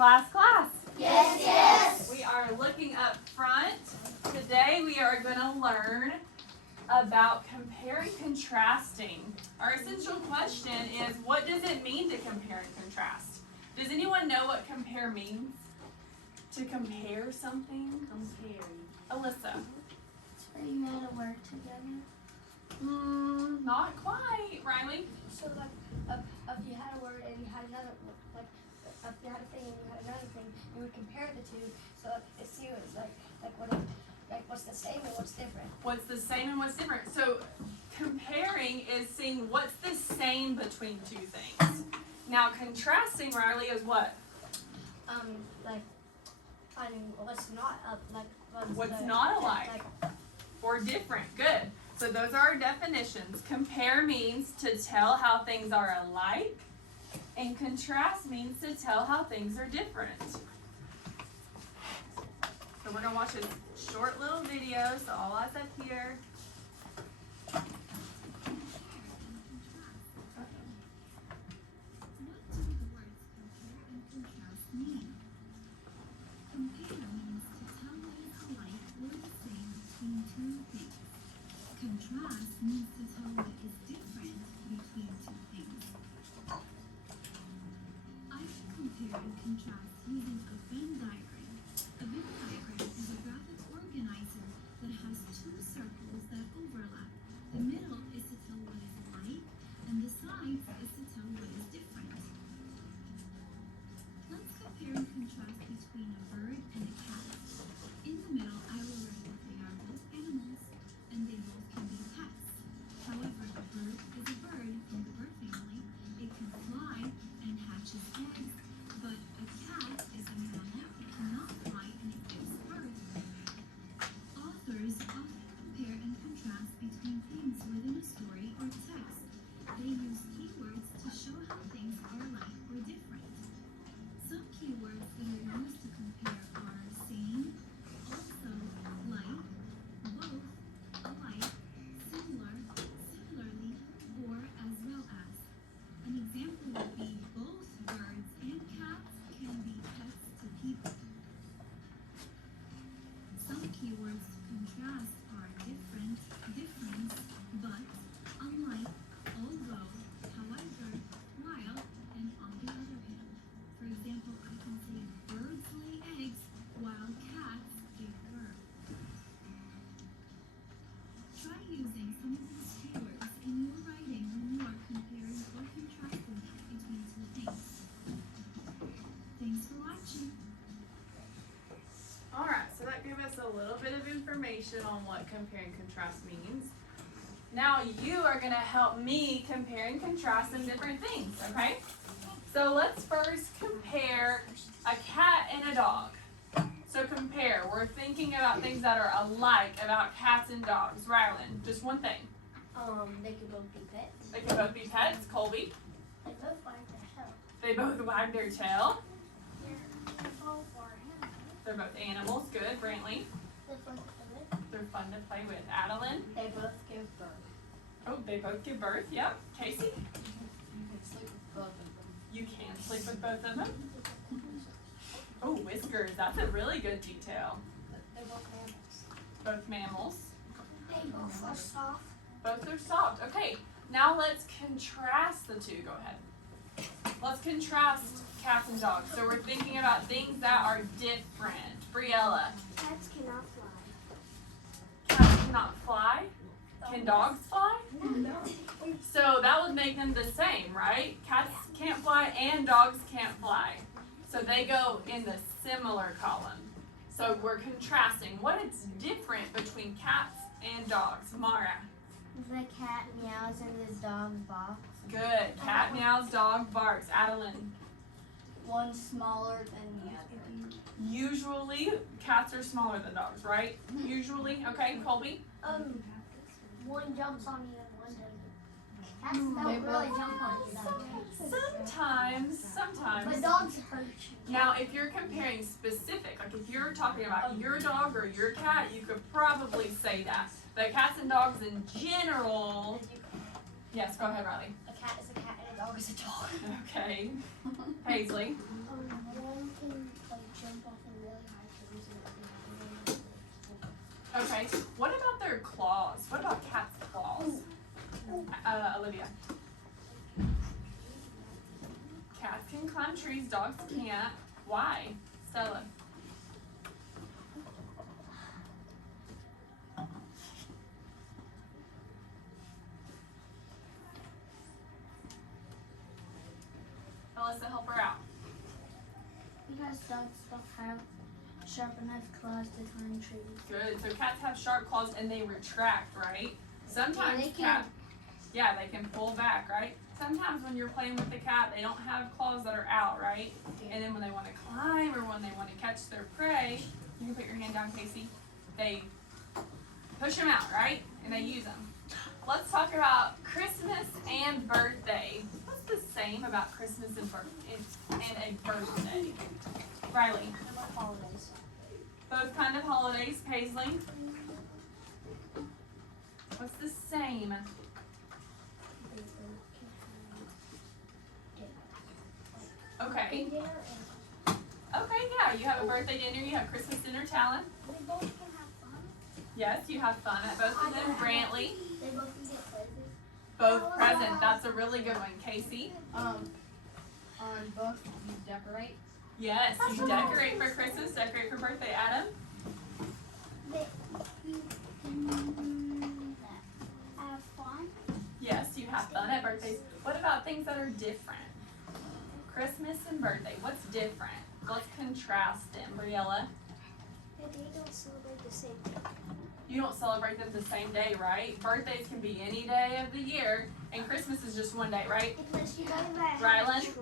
Class. Yes, yes. We are looking up front. Today we are going to learn about comparing, contrasting. Our essential question is, what does it mean to compare and contrast? Does anyone know what compare means? To compare something? Comparing. Alyssa? It's where you add a word together. Not quite. Riley? So like, if you had a word and you had another, like, if you had a thing and you had another thing, you would compare the two. So to see what's the same and what's different. What's the same and what's different? So comparing is seeing what's the same between two things. Now contrasting, Riley, is what? Like finding what's not What's not alike or different. Good. So those are our definitions. Compare means to tell how things are alike, and contrast means to tell how things are different. So we're going to watch a short little video, so all eyes up here. Contrast means to tell what is different between two things. I can compare and contrast using a Venn diagram. A Venn diagram is a graphic organizer that has two circles that overlap. The middle is to tell what is alike, and the sides is to tell what is different. Let's compare and contrast between a bird and a cat. In the middle, I will write that they are both animals, and they both can be pets. However, a bird is a bird from the bird family. It can fly and hatches eggs, but a cat is a mammal. It cannot fly and it gives birth. Authors often compare and contrast between things within a story or text. They use keywords to show how things are alike or different. Some keywords that are used to compare are same, also, like, both, alike, similar, similarly, or as well as. An example would be both birds and cats can be pets to people. Some keywords to contrast are different, difference, but, unlike, although, however, while, and on the other hand. For example, I can say birds lay eggs while cats give birth. Try using some of these keywords in your writing when you are comparing or contrasting between two things. Thanks for watching. Alright, so that gave us a little bit of information on what compare and contrast means. Now you are going to help me compare and contrast some different things, okay? So let's first compare a cat and a dog. So compare. We're thinking about things that are alike about cats and dogs. Rylan, just one thing. They could both be pets. They can both be pets. Colby, They both like their tail. they both wag their tail. They're both animals. They're both animals. Good. Brantley, They're fun to play with. they're fun to play with. Adeline, They both give birth. oh, they both give birth. Yep. Casey, You can sleep with both of them. you can sleep with both of them. Oh, whiskers. That's a really good detail. They're both mammals. Both mammals. They both are soft. Both are soft. Okay, now let's contrast the two. Go ahead. Let's contrast cats and dogs. So we're thinking about things that are different. Briella, Cats cannot fly. cats cannot fly. Can dogs fly? So that would make them the same, right? Cats can't fly and dogs can't fly. So they go in the similar column. So we're contrasting what is different between cats and dogs. Mara. The cat meows and the dog barks. Good. Cat meows, dog barks. Adeline. One's smaller than the other. Usually, cats are smaller than dogs, right? Usually. Okay, Colby? One jumps on you and one doesn't. Cats don't They really both- jump on you that much. Sometimes. But dogs hurt you. Now, if you're comparing specific, like if you're talking about your dog or your cat, you could probably say that. But cats and dogs in general. Yes, go ahead, Riley. A cat is a cat and a dog is a dog. Okay. Paisley. One can jump off in really high trees and Okay. What about their claws? What about cats' claws? Olivia. Cats can climb trees, dogs can't. Why? Stella. Melissa, help her out. because dogs don't have sharp enough claws to climb trees. Good. So cats have sharp claws and they retract, right? Sometimes they can- cats, yeah, they can pull back, right? Sometimes when you're playing with the cat, they don't have claws that are out, right? And then when they want to climb or when they want to catch their prey, you can put your hand down, Casey. They push them out, right? And they use them. Let's talk about Christmas and birthday. What's the same about Christmas and a birthday? Riley. Holidays. Both kind of holidays, Paisley. What's the same? Okay. Okay, yeah. You have a birthday dinner, you have Christmas dinner, Talon. They both can have fun. Yes, you have fun at both of them. Brantley. They both can get presents. Both present. That's a really good one. Casey. On both you decorate. Yes, you decorate for Christmas, decorate for birthday. Adam. You can have fun. Yes, you have fun at birthdays. What about things that are different? Christmas and birthday. What's different? Let's contrast them. Briella. They don't celebrate the same day. You don't celebrate them the same day, right? Birthdays can be any day of the year, and Christmas is just one day, right? Unless you have Rylan? a tree.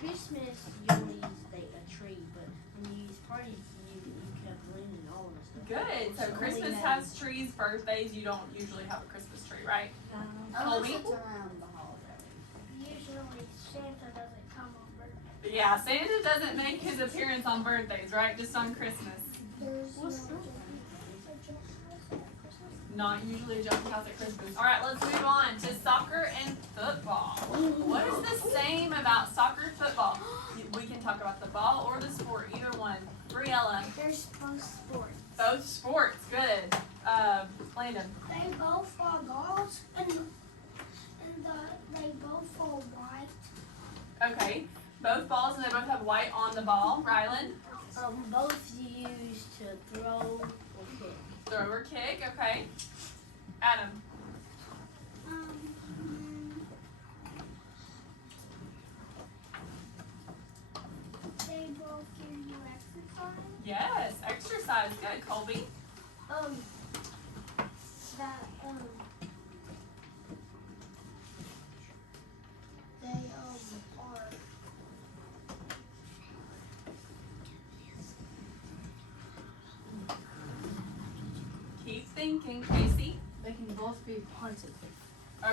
Christmas you only use a tree, but when you use parties you can have balloons and all of that stuff. Good. So So Christmas only has trees, birthdays, you don't usually have a Christmas tree, right? Colby? It's around the holiday. Usually Santa doesn't come on birthday. Yeah, Santa doesn't make his appearance on birthdays, right? Just on Christmas. There's What's no that? Not usually a jumping house at Christmas. All right, let's move on to soccer and football. What is the same about soccer and football? We can talk about the ball or the sport, either one. Briella. There's both sports. Both sports, good. Landon. They both are goals and they both are white. Okay. Both balls and they both have white on the ball. Rylan. Both you use to throw or kick. Throw or kick, okay. Adam. They both give you exercise. Yes, exercise, good. Colby. That they are. Keep thinking, Casey. They can both be punted.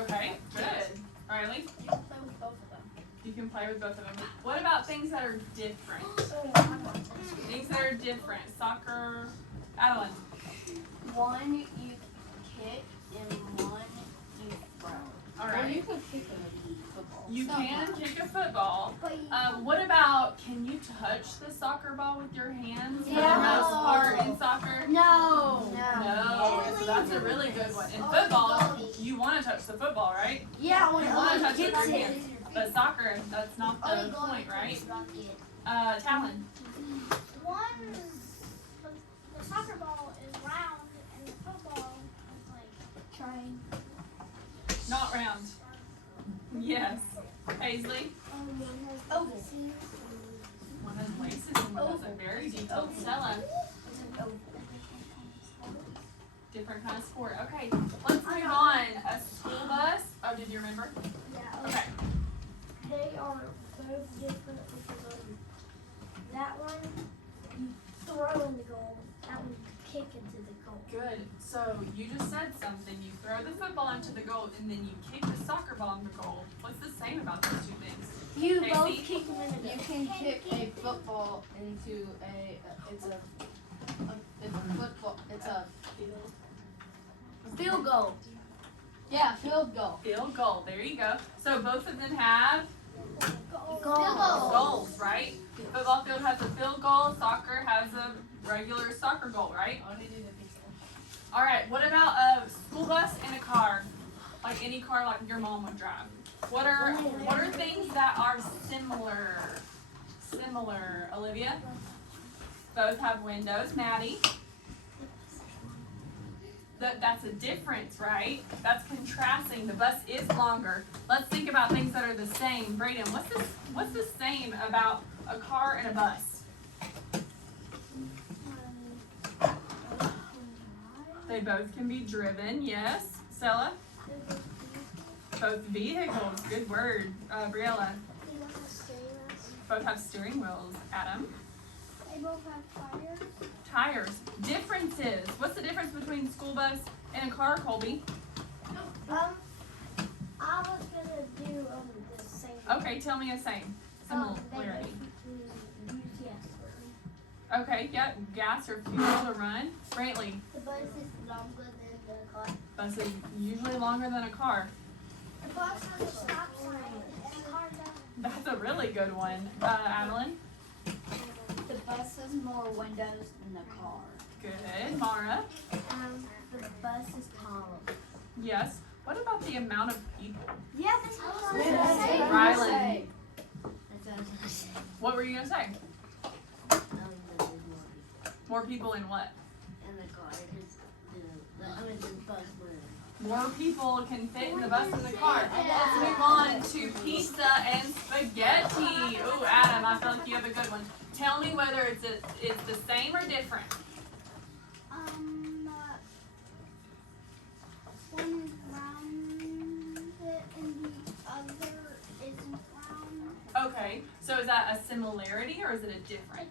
Okay, good. Riley. You can play with both of them. You can play with both of them. What about things that are different? Things that are different. Soccer. Adeline. One you kick and one you throw. All Or right. you could kick a football. You can kick a football. But What about, can you touch the soccer ball with your hands for the Yeah. most part in soccer? no. No, so that's a really good one. In football, you want to touch the football, right? Yeah, You want to touch it with gets your hands. But soccer, that's not the point, right? Talon. One, the soccer ball is round and the football is like trying. Not round. Yes. Paisley. One has Oval. One has laces and one has a very detailed Stella. Different kind of sport. Okay, let's move on. A school bus. Oh, did you remember? Yeah, Okay. they are both different because that one you throw in the goal, that one you kick into the goal. Good. So you just said something. You throw the football into the goal and then you kick the soccer ball in the goal. What's the same about those two things? You Casey? both kick them in the You goal. can kick a football into it's a football, it's a field goal. Yeah, field goal. Field goal. There you go. So both of them have Goals, right? Football field has a field goal, soccer has a regular soccer goal, right? Alright, what about a school bus and a car? Like any car like your mom would drive. What are things that are similar? Similar, Olivia? Both have windows. Maddie? That's a difference, right? That's contrasting. The bus is longer. Let's think about things that are the same. Brayden, what's the same about a car and a bus? They both can be driven, yes. Stella? Both vehicles, good word. Briella? Both have steering wheels. Adam? They both have tires. Tires. Differences. What's the difference between school bus and a car, Colby? I was gonna do the same. Okay, tell me a same. Similarity. Use gas. Okay, yep. Gas or fuel to run. Brantley. The bus is longer than the car. Bus is usually longer than a car. The bus has a stop sign and the car doesn't. That's a really good one. Adeline? The bus has more windows than the car. Good. Mara? The bus is taller. Yes. What about the amount of people? Yeah, that's what I was gonna say. Rylan? That's what I was gonna say. What were you going to say? The More people in what? and the car. The bus would. More people can fit in the bus than the car. Let's move on to pizza and spaghetti. Ooh, Adam, I feel like you have a good one. Tell me whether it's the same or different. One is round and the other isn't round. Okay, so is that a similarity or is it a difference?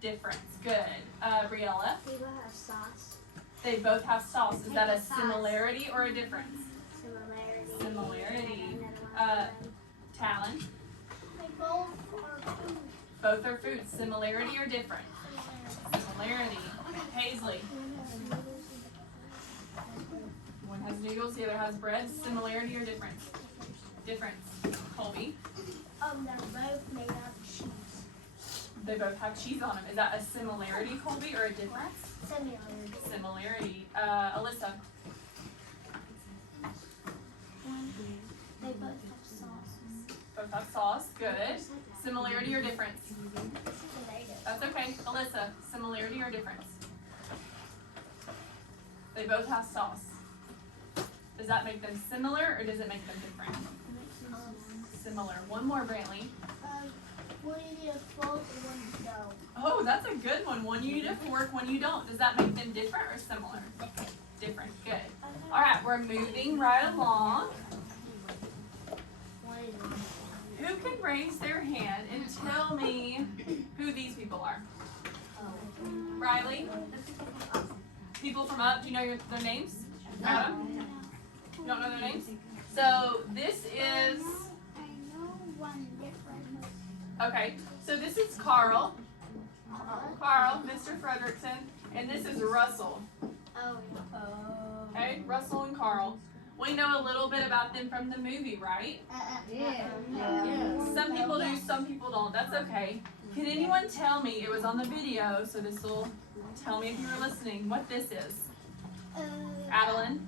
Difference. Good. Briella? They both have sauce. They both have sauce. Is that a similarity or a difference? Similarity. Similarity. Talon? They both are food. Both are food. Similarity or difference? Similarity. Paisley? One has noodles, the other has bread. Similarity or difference? Difference. Colby? They're both made out of cheese. They both have cheese on them. Is that a similarity, Colby, or a difference? Similarity. Similarity. Alyssa? They both have sauce. Both have sauce. Good. Similarity or difference? Similarity. That's okay. Alyssa, similarity or difference? They both have sauce. Does that make them similar or does it make them different? Similar. One more, Brantley. One you need to float and one you don't. Oh, that's a good one. One you need it for work, one you don't. Does that make them different or similar? Different. Good. All right, we're moving right along. Who can raise their hand and tell me who these people are? Riley? People from Up, do you know their names? Adam? You don't know their names? So this is, I know one difference. okay, so this is Carl. Carl, Mr. Frederickson, and this is Russell. Oh, yeah. Okay, Russell and Carl. We know a little bit about them from the movie, right? Yeah. Some people do, some people don't. That's okay. Can anyone tell me, it was on the video, so this will tell me if you were listening, what this is? Adeline?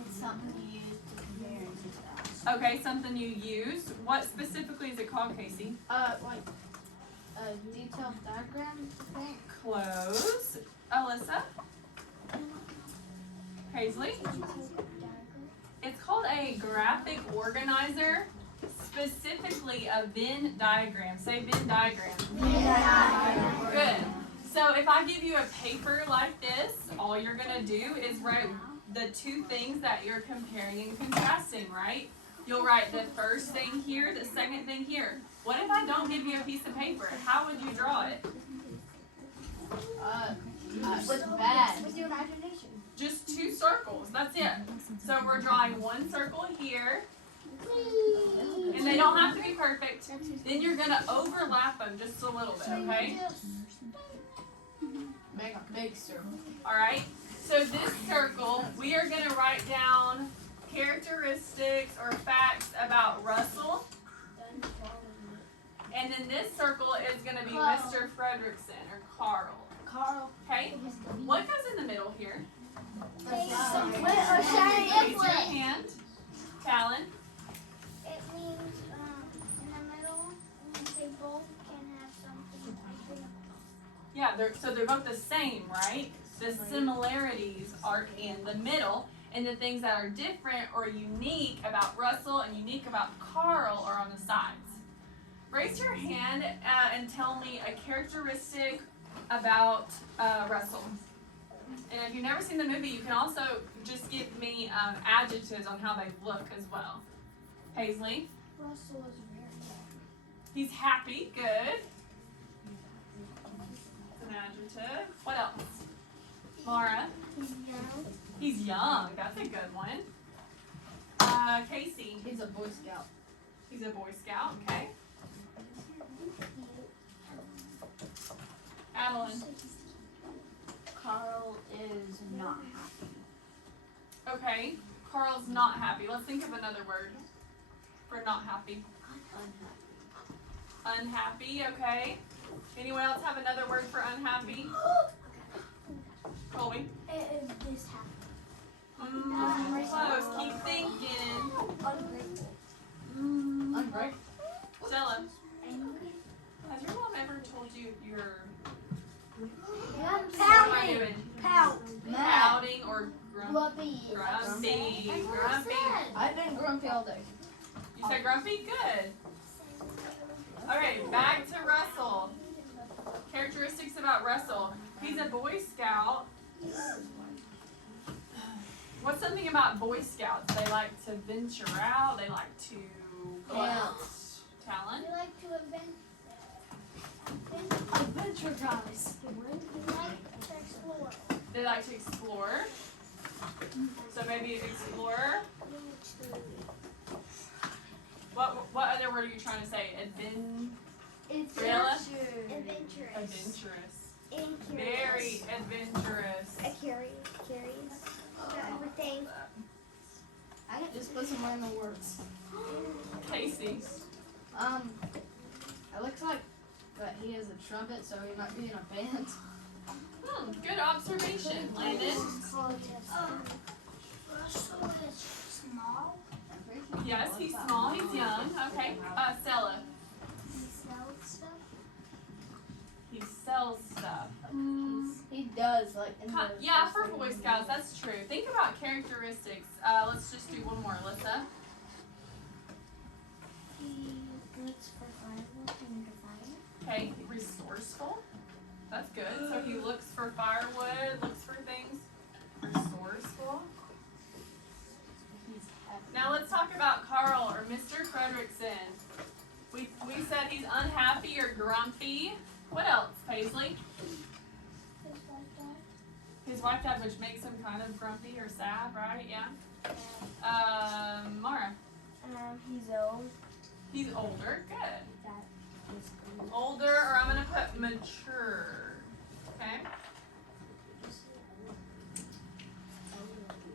It's something you use to compare and contrast. Okay, something you use. What specifically is it called, Casey? Like a detailed diagram, I think. Close. Alyssa? Paisley? It's called a graphic organizer, specifically a Venn diagram. Say Venn diagram. Good. So if I give you a paper like this, all you're going to do is write the two things that you're comparing and contrasting, right? You'll write the first thing here, the second thing here. What if I don't give you a piece of paper? How would you draw it? With bad. With your imagination. Just two circles, that's it. So we're drawing one circle here, and they don't have to be perfect. Then you're gonna overlap them just a little bit, okay? Make a big circle. Alright, so this circle, we are gonna write down characteristics or facts about Russell this circle is gonna be Carl. Mr. Fredrickson or Carl. Carl. Okay? What goes in the middle here? Wait, Raise Shiny. your hand. Talon. It means in the middle, they both can have something. I think. Yeah, they're both the same, right? The similarities are in the middle, and the things that are different or unique about Russell and unique about Carl are on the sides. Raise your hand and tell me a characteristic about Russell. And if you've never seen the movie, you can also just give me adjectives on how they look as well. Paisley. Russell is very He's happy. Good. It's an adjective. What else? Mara. young. He's young. That's a good one. Casey. He's a Boy Scout. He's a Boy Scout. Okay. Adeline. Carl is not happy. Okay. Carl's not happy. Let's think of another word for not happy. Unhappy. Unhappy. Okay. Anyone else have another word for unhappy? Colby. It is this happy. Close. Keep thinking. Ungrateful. Ungrateful. Stella. Angry. Has your mom ever told you you're Pout. what am I doing? Pout. Pouting or Grumpy. grumpy? That's what I Grumpy. said. I've been grumpy all day. You said grumpy? Good. Okay, back to Russell. Characteristics about Russell. He's a Boy Scout. What's something about Boy Scouts? They like to venture out. They like to Dance. talent. We like to Adventure guys. We like to explore. They like to explore. So maybe explorer. We like to. What other word are you trying to say? It's Rilla? adventurous. Adventurous. And Very adventurous. curious. Everything. I can just put some random words. Casey. It looks like that he has a trumpet, so he might be in a band. Good observation, Landon. Russell is small. Yes, he's small. He's young. Okay. Stella. He sells stuff. He sells stuff. He does, like, in the Yeah, for Boy Scouts, that's true. Think about characteristics. Let's just do one more, Alyssa. He looks for firewood and fire. Okay, resourceful. That's good. So he looks for firewood, looks for things. Resourceful. Now let's talk about Carl or Mr. Fredrickson. We said he's unhappy or grumpy. What else, Paisley? His wife died, which makes him kind of grumpy or sad, right? Yeah. Mara. He's old. He's older. Good. That is good. Older, or I'm gonna put mature. Okay.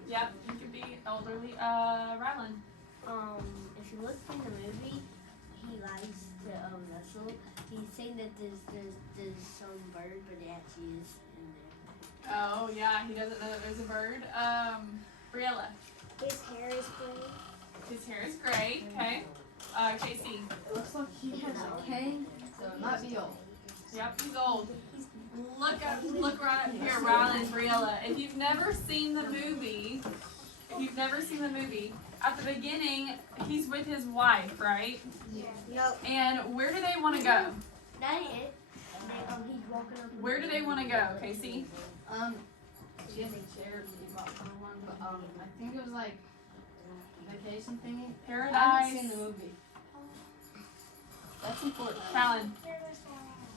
Yep, you could be elderly. Rylan. If you look in the movie, he likes to wrestle. He's saying that there's some bird, but it actually is in there. Oh yeah, he doesn't know that there's a bird. Briella. His hair is gray. His hair is gray. Okay. Casey. It looks like he has a cane, so it might be old. Yep, he's old. Look right up here, Rylan and Briella. If you've never seen the movie, at the beginning, he's with his wife, right? Yep. And where do they want to go? That ain't it. He's walking up. Where do they want to go, Casey? She has a chair that he bought for one, but I think it was like vacation thingy. I haven't Paradise. seen the movie. That's important. Talon.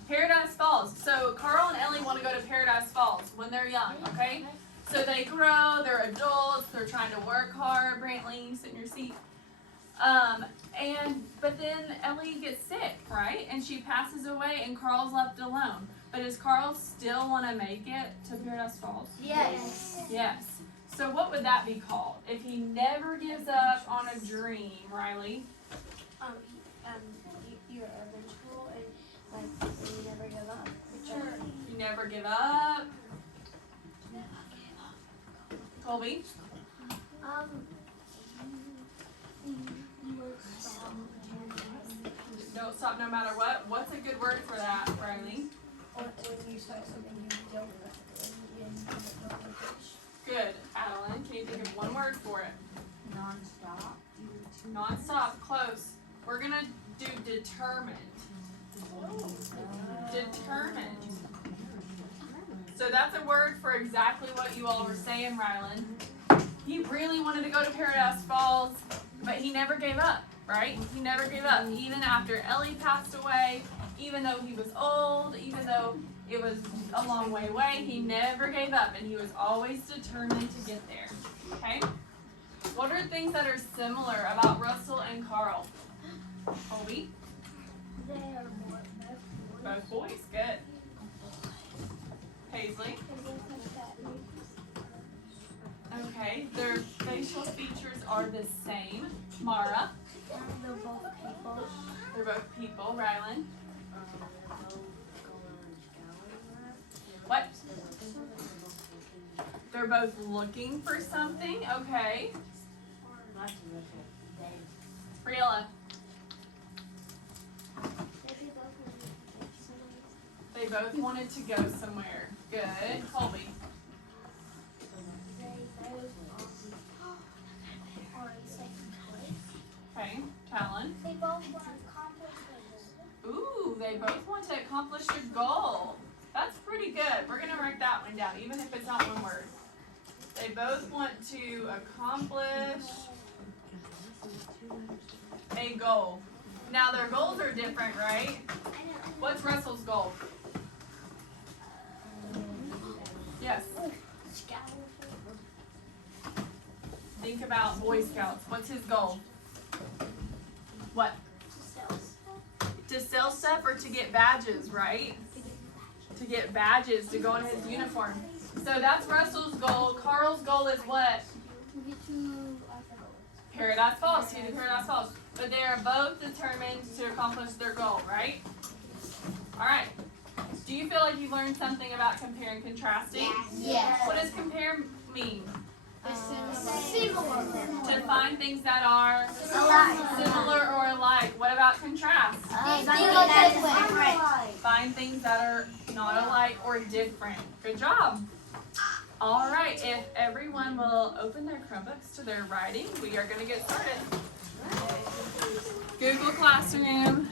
Paradise Falls. So Carl and Ellie want to go to Paradise Falls when they're young, okay? So they grow, they're adults, they're trying to work hard. Brantley, sit in your seat. But then Ellie gets sick, right? And she passes away and Carl's left alone. But does Carl still want to make it to Paradise Falls? Yes. Yes. So what would that be called? If he never gives up on a dream, Riley? You're vengeful, and never give up. Colby? Don't stop no matter what. What's a good word for that, Riley? Or when you start something you don't finish. Good. Adeline, can you think of one word for it? Non-stop. Non-stop. Close. We're gonna do determined. Determined. So that's a word for exactly what you all were saying, Rylan. He really wanted to go to Paradise Falls, but he never gave up, right? He never gave up. Even after Ellie passed away, even though he was old, even though it was a long way away, he never gave up, and he was always determined to get there. Okay? What are things that are similar about Russell and Carl? Colby? They are more Both boys. Good. Paisley? Okay. Their facial features are the same. Mara? They're both people. They're both people. Rylan? What? They're both looking for something. Okay. Briella? They both wanted to go somewhere. Good. Colby? Okay. Talon? They both want to accomplish this. Ooh, they both want to accomplish a goal. That's pretty good. We're going to write that one down, even if it's not one word. They both want to accomplish a goal. Now, their goals are different, right? What's Russell's goal? Yes. Think about Boy Scouts. What's his goal? What? To sell stuff or to get badges, right? To get badges to go in his uniform. So that's Russell's goal. Carl's goal is what? Paradise Falls. To do Paradise Falls. But they are both determined to accomplish their goal, right? Alright. Do you feel like you learned something about compare and contrasting? Yes. What does compare mean? Similar. To find things that are Alike. similar or alike. What about contrast? Find things that are not alike or different. Good job. All right, if everyone will open their Chromebooks to their writing, we are going to get started. Google Classroom.